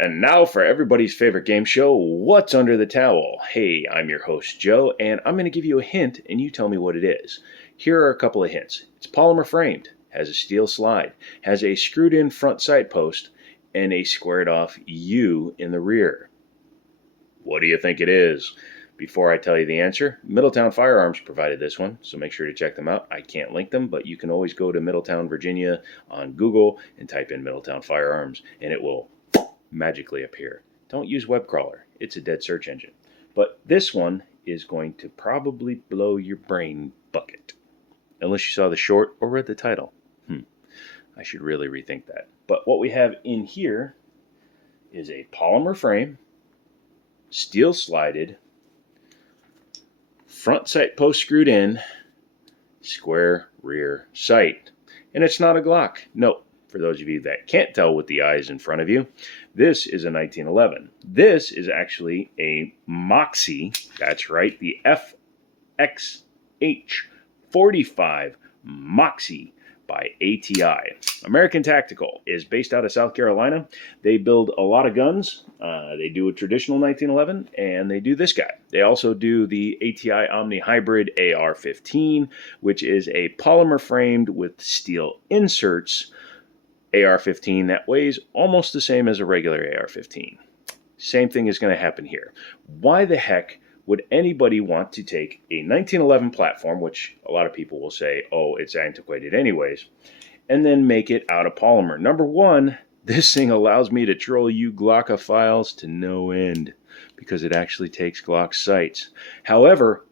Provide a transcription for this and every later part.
And now for everybody's favorite game show, What's Under the Towel? Hey, I'm your host, Joe, and I'm going to give you a hint and you tell me what it is. Here are a couple of hints. It's polymer framed, has a steel slide, has a screwed in front sight post, and a squared off U in the rear. What do you think it is? Before I tell you the answer, Middletown Firearms provided this one, so make sure to check them out. I can't link them, but you can always go to Middletown, Virginia on Google and type in Middletown Firearms, and it will magically appear. Don't use web crawler. It's a dead search engine. But this one is going to probably blow your brain bucket. Unless you saw the short or read the title. I should really rethink that. But what we have in here is a polymer frame, steel slided, front sight post screwed in, square rear sight. And it's not a Glock. No, for those of you that can't tell with the eyes in front of you, this is a 1911. This is actually a Moxie. That's right, the FXH45 Moxie by ATI. American Tactical is based out of South Carolina. They build a lot of guns. They do a traditional 1911, and they do this guy. They also do the ATI Omni Hybrid AR-15, which is a polymer framed with steel inserts AR-15 that weighs almost the same as a regular AR-15. Same thing is going to happen here. Why the heck would anybody want to take a 1911 platform, which a lot of people will say, oh, it's antiquated anyways, and then make it out of polymer? Number one, this thing allows me to troll you Glockophiles to no end because it actually takes Glock sights. However,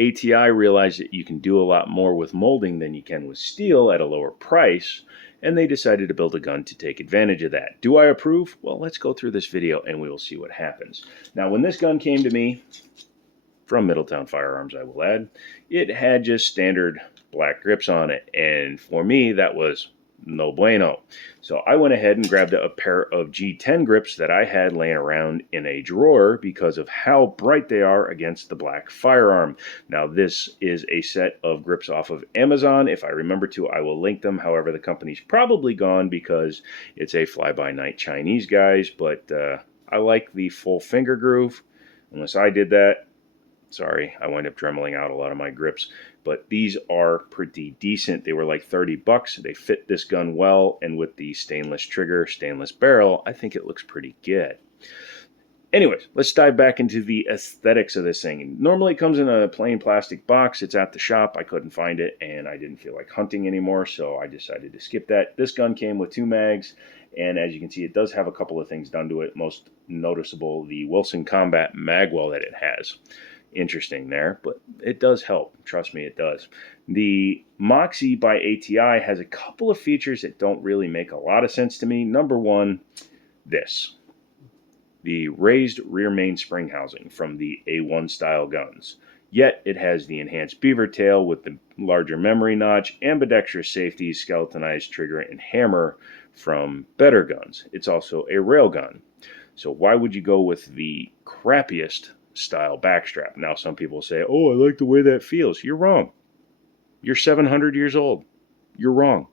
ATI realized that you can do a lot more with molding than you can with steel at a lower price, and they decided to build a gun to take advantage of that. Do I approve? Well, let's go through this video and we will see what happens. Now, when this gun came to me, from Middletown Firearms, I will add, it had just standard black grips on it, and for me, that was no bueno. So I went ahead and grabbed a pair of G10 grips that I had laying around in a drawer because of how bright they are against the black firearm. Now, this is a set of grips off of Amazon. If I remember to, I will link them. However, the company's probably gone because it's a fly-by-night Chinese guys, but I like the full finger groove. Unless I did that, sorry, I wind up dremeling out a lot of my grips. But these are pretty decent. They were like 30 bucks. They fit this gun well, and with the stainless trigger, stainless barrel, I think it looks pretty good. Anyways, let's dive back into the aesthetics of this thing. Normally it comes in a plain plastic box. It's at the shop. I couldn't find it, and I didn't feel like hunting anymore, so I decided to skip that. This gun came with 2 mags, and as you can see, it does have a couple of things done to it. Most noticeable, the Wilson Combat magwell that it has. Interesting there, but it does help. Trust me, it does. The Moxie by ATI has a couple of features that don't really make a lot of sense to me. Number one, this. The raised rear mainspring housing from the A1 style guns. Yet it has the enhanced beaver tail with the larger memory notch, ambidextrous safeties, skeletonized trigger, and hammer from better guns. It's also a railgun. So why would you go with the crappiest style backstrap? Now, some people say, oh, I like the way that feels. You're wrong. You're 700 years old. You're wrong.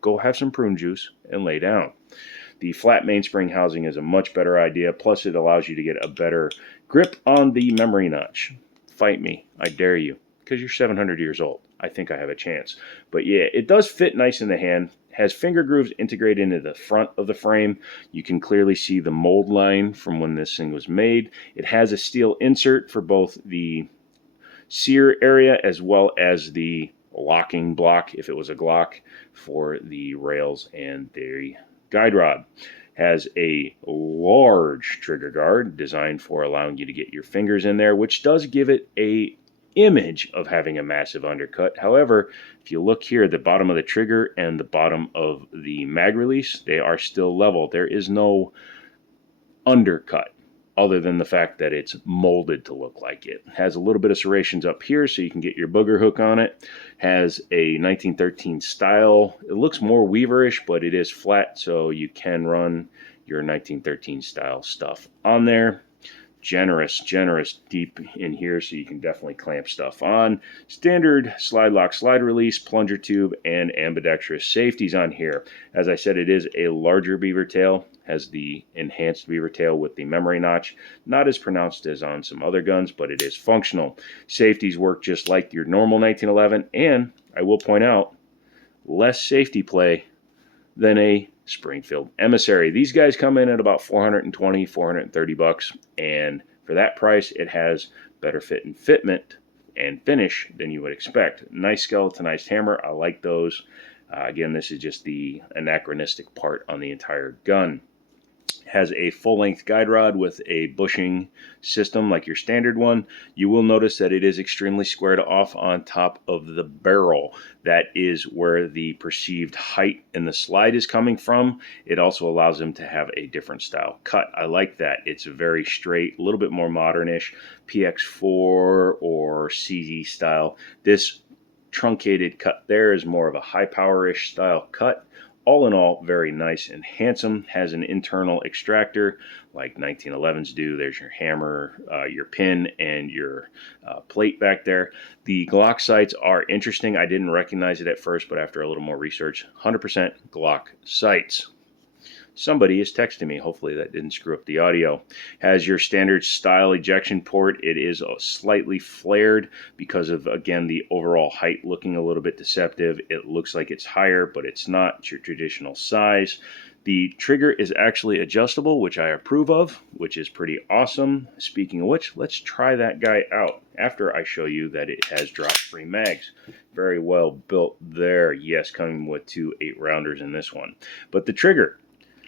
Go have some prune juice and lay down. The flat mainspring housing is a much better idea. Plus, it allows you to get a better grip on the memory notch. Fight me. I dare you. Because you're 700 years old. I think I have a chance. But yeah, it does fit nice in the hand. Has finger grooves integrated into the front of the frame. You can clearly see the mold line from when this thing was made. It has a steel insert for both the sear area as well as the locking block, if it was a Glock, for the rails and the guide rod. Has a large trigger guard designed for allowing you to get your fingers in there, which does give it a image of having a massive undercut. However, if you look here, the bottom of the trigger and the bottom of the mag release, they are still level. There is no undercut other than the fact that it's molded to look like it. Has a little bit of serrations up here so you can get your booger hook on it. Has a 1913 style. It looks more weaverish, but it is flat, so you can run your 1913 style stuff on there. Generous deep in here, so you can definitely clamp stuff on. Standard slide lock, slide release, plunger tube, and ambidextrous safeties on here. As I said, it is a larger beaver tail. has the enhanced beaver tail with the memory notch. Not as pronounced as on some other guns, but it is functional. Safeties work just like your normal 1911, and I will point out, less safety play than a Springfield Emissary. These guys come in at about 420, 430 bucks, and for that price, it has better fit and fitment and finish than you would expect. Nice skeletonized hammer. I like those. Again, this is just the anachronistic part on the entire gun. Has a full-length guide rod with a bushing system like your standard one. You will notice that it is extremely squared off on top of the barrel. That is where the perceived height in the slide is coming from. It also allows them to have a different style cut. I like that. It's very straight, a little bit more modernish, PX4 or CZ style. This truncated cut there is more of a high power-ish style cut. All in all, very nice and handsome. Has an internal extractor like 1911s do. There's your hammer, your pin, and your plate back there. The Glock sights are interesting. I didn't recognize it at first, but after a little more research, 100% Glock sights. Somebody is texting me. Hopefully that didn't screw up the audio. Has your standard style ejection port. It is slightly flared because of, again, the overall height looking a little bit deceptive. It looks like it's higher, but it's not. It's your traditional size. The trigger is actually adjustable, which I approve of, which is pretty awesome. Speaking of which, let's try that guy out after I show you that it has drop-free mags. Very well built there. Yes, coming with 2 8-rounders in this one. But the trigger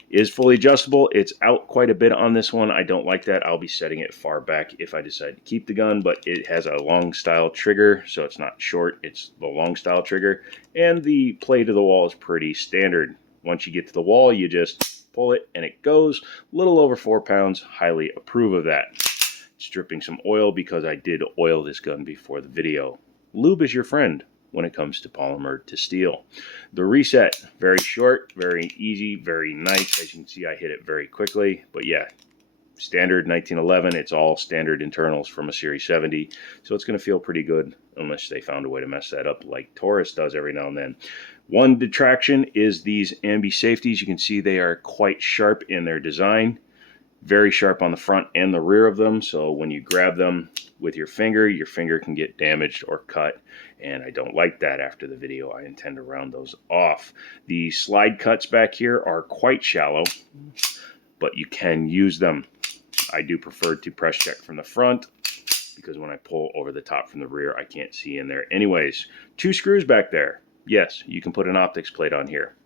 is fully adjustable. It's out quite a bit on this one. I don't like that. I'll be setting it far back if I decide to keep the gun, but it has a long style trigger, so it's not short, it's the long style trigger. And the play to the wall is pretty standard. Once you get to the wall, you just pull it and it goes. A little over 4 pounds. Highly approve of that. It's dripping some oil because I did oil this gun before the video. Lube is your friend when it comes to polymer to steel. The reset, very short, very easy, very nice. As you can see, I hit it very quickly. But yeah, standard 1911. It's all standard internals from a Series 70. So it's going to feel pretty good unless they found a way to mess that up like Taurus does every now and then. One detraction is these ambi safeties. You can see they are quite sharp in their design. Very sharp on the front and the rear of them. So when you grab them with your finger can get damaged or cut. And I don't like that after the video. I intend to round those off. The slide cuts back here are quite shallow, but you can use them. I do prefer to press check from the front because when I pull over the top from the rear, I can't see in there. Anyways, 2 screws back there. Yes, you can put an optics plate on here.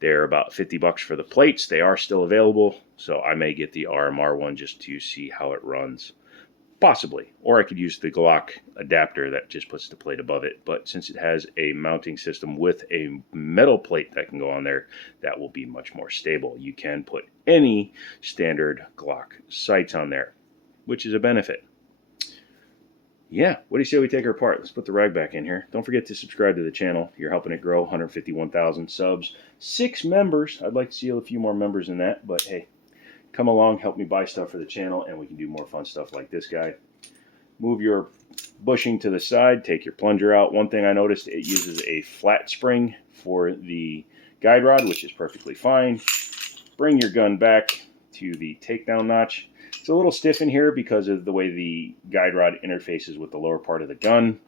They're about 50 bucks for the plates. They are still available, so I may get the RMR one just to see how it runs. Possibly. Or I could use the Glock adapter that just puts the plate above it. But since it has a mounting system with a metal plate that can go on there, that will be much more stable. You can put any standard Glock sights on there, which is a benefit. Yeah, what do you say we take her apart? Let's put the rag back in here. Don't forget to subscribe to the channel. You're helping it grow. 151,000 subs. 6 members. I'd like to see a few more members in that, but hey, come along, help me buy stuff for the channel, and we can do more fun stuff like this guy. Move your bushing to the side. Take your plunger out. One thing I noticed, it uses a flat spring for the guide rod, which is perfectly fine. Bring your gun back to the takedown notch. It's a little stiff in here because of the way the guide rod interfaces with the lower part of the gun,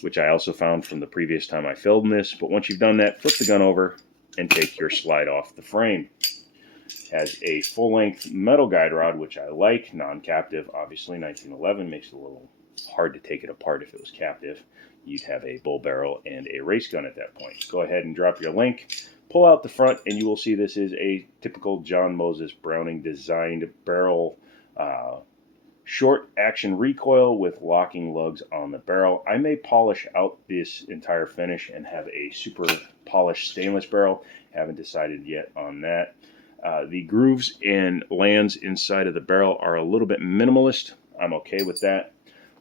which I also found from the previous time I filmed this. But once you've done that, flip the gun over and take your slide off the frame. Has a full-length metal guide rod, which I like, non-captive. Obviously, 1911 makes it a little hard to take it apart if it was captive. You'd have a bull barrel and a race gun at that point. Go ahead and drop your link. Pull out the front, and you will see this is a typical John Moses Browning designed barrel. Short action recoil with locking lugs on the barrel. I may polish out this entire finish and have a super polished stainless barrel. Haven't decided yet on that. The grooves and lands inside of the barrel are a little bit minimalist. I'm okay with that.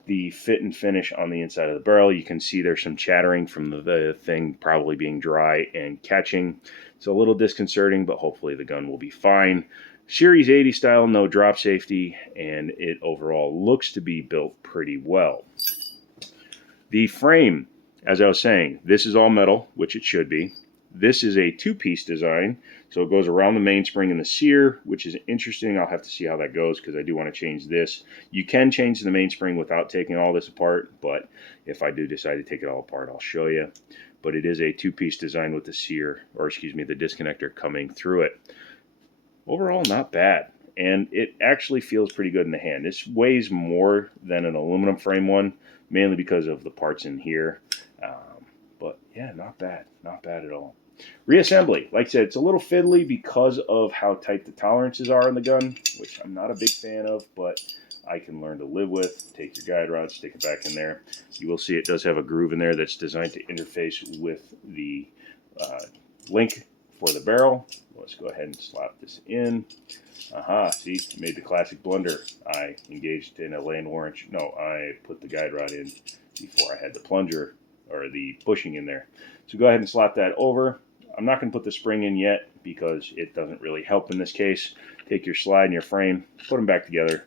The fit and finish on the inside of the barrel, you can see there's some chattering from the thing probably being dry and catching. It's a little disconcerting, but hopefully the gun will be fine. Series 80 style, no drop safety, and it overall looks to be built pretty well. The frame, as I was saying, this is all metal, which it should be. This is a two-piece design, so it goes around the mainspring and the sear, which is interesting. I'll have to see how that goes because I do want to change this. You can change the mainspring without taking all this apart, but if I do decide to take it all apart, I'll show you. But it is a two-piece design with the sear, or excuse me, the disconnector coming through it. Overall, not bad, and it actually feels pretty good in the hand. This weighs more than an aluminum frame one, mainly because of the parts in here. But yeah, not bad at all. Reassembly, like I said, it's a little fiddly because of how tight the tolerances are in the gun, which I'm not a big fan of, but I can learn to live with. Take your guide rod, stick it back in there. You will see it does have a groove in there that's designed to interface with the link for the barrel. Let's go ahead and slap this in. Aha, see, made the classic blunder. I engaged in a lane orange. No, I put the guide rod in before I had the plunger or the bushing in there. So go ahead and slap that over. I'm not going to put the spring in yet because it doesn't really help in this case. Take your slide and your frame, put them back together.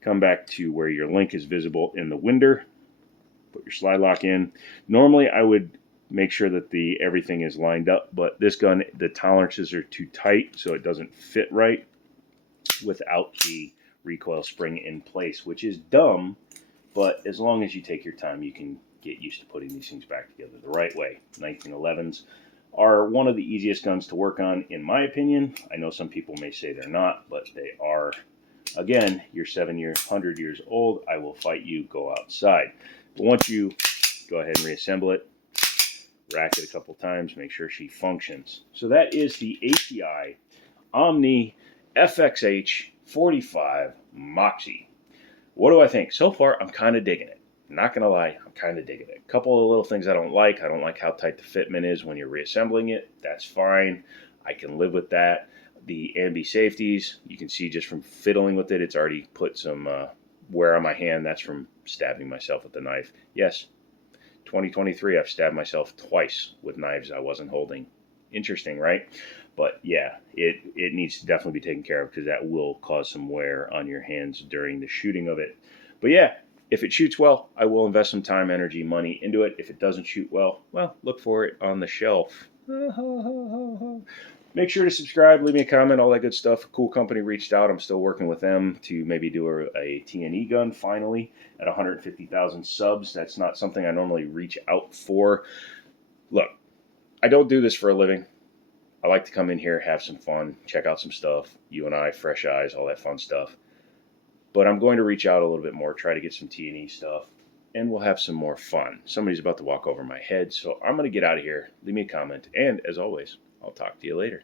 Come back to where your link is visible in the winder. Put your slide lock in. Normally I would make sure that everything is lined up, but this gun, the tolerances are too tight, so it doesn't fit right without the recoil spring in place, which is dumb, but as long as you take your time, you can get used to putting these things back together the right way. 1911s are one of the easiest guns to work on, in my opinion. I know some people may say they're not, but they are. Again, you're 100 years old. I will fight you. Go outside. But once you go ahead and reassemble it, rack it a couple times, make sure she functions. So that is the ATI Omni FXH 45 Moxie. What do I think? So far, I'm kind of digging it. Not going to lie, I'm kind of digging it. A couple of little things I don't like. I don't like how tight the fitment is when you're reassembling it. That's fine. I can live with that. The ambi safeties, you can see just from fiddling with it, it's already put some wear on my hand. That's from stabbing myself with the knife. Yes, 2023, I've stabbed myself twice with knives I wasn't holding. Interesting, right? But yeah, it needs to definitely be taken care of because that will cause some wear on your hands during the shooting of it. But yeah, if it shoots well, I will invest some time, energy, money into it. If it doesn't shoot well, look for it on the shelf. Make sure to subscribe, leave me a comment, all that good stuff. A cool company reached out. I'm still working with them to maybe do a T&E gun finally at 150,000 subs. That's not something I normally reach out for. Look, I don't do this for a living. I like to come in here, have some fun, check out some stuff. You and I, fresh eyes, all that fun stuff. But I'm going to reach out a little bit more, try to get some T&E stuff, and we'll have some more fun. Somebody's about to walk over my head, so I'm going to get out of here. Leave me a comment, and as always, I'll talk to you later.